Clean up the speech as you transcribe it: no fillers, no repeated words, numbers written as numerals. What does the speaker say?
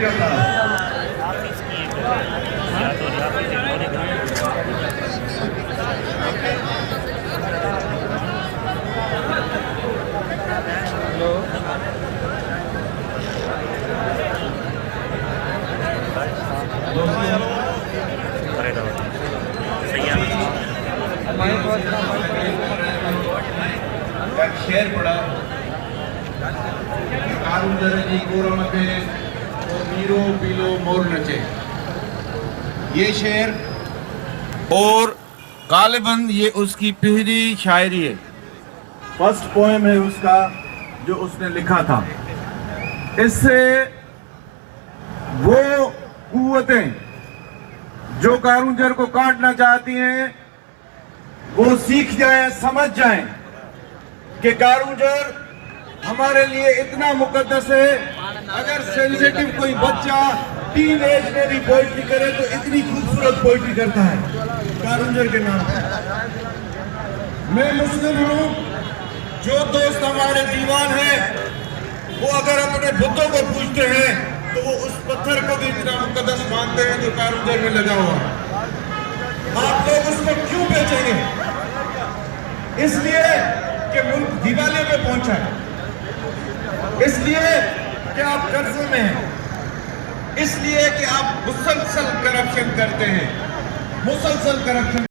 शुक्रिया साहब। एक शेर पढ़ा कारुंजरजी गोरम पे तो मीरो पीलो मोर नचे, ये शेर और गालिबन ये उसकी पहली शायरी है, फर्स्ट पोएम है उसका जो उसने लिखा था। इससे वो कुव्वतें जो कारुंजर को काटना चाहती हैं वो सीख जाएं, समझ जाएं कि कारुंजर हमारे लिए इतना मुकद्दस है। अगर सेंसिटिव कोई बच्चा टीन एज में भी पोइट्री करे तो इतनी खूबसूरत पोइट्री करता है कारुंजर के नाम। मैं मुस्लिम हूँ, जो दोस्त हमारे दीवान हैं वो अगर अपने बुतों को पूछते हैं तो वो उस पत्थर को भी इतना मुकद्दस मानते हैं जो कारुंजर में लगा हुआ है। आप लोग उसको क्यों बेचेंगे? इसलिए कि मुल्क दिवाले पे पहुंचा है, इसलिए कि आप कर्जे में हैं, इसलिए कि आप मुसलसल करप्शन करते हैं, मुसलसल करप्शन।